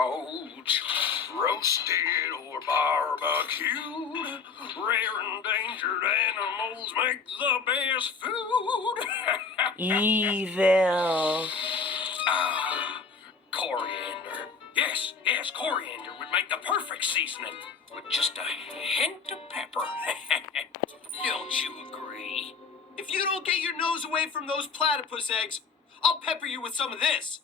poached, roasted, or barbecued. Rare and endangered animals make the best food. Evil. Coriander. Yes, coriander would make the perfect seasoning with just a hint of pepper. Don't you agree? If you don't get your nose away from those platypus eggs, I'll pepper you with some of this.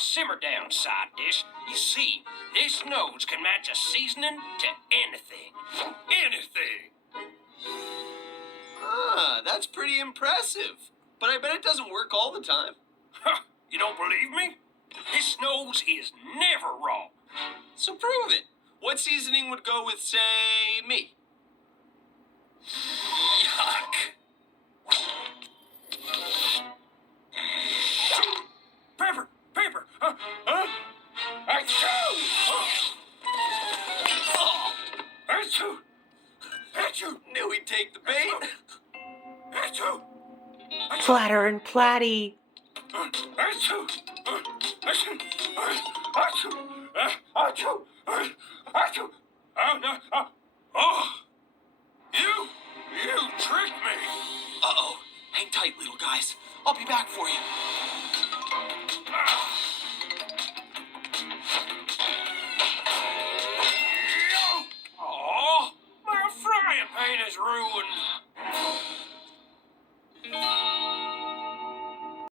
Simmer down, side dish. You see, this nose can match a seasoning to anything. Anything. That's pretty impressive. But I bet it doesn't work all the time. Huh, you don't believe me? This nose is never wrong. So prove it. What seasoning would go with, say, me? Yuck. Pepper. Achoo. Knew he'd take the bait. Achoo. Platter and Platty. Achoo. Oh, no. Oh. You tricked me. Uh-oh. Hang tight, little guys. I'll be back for you.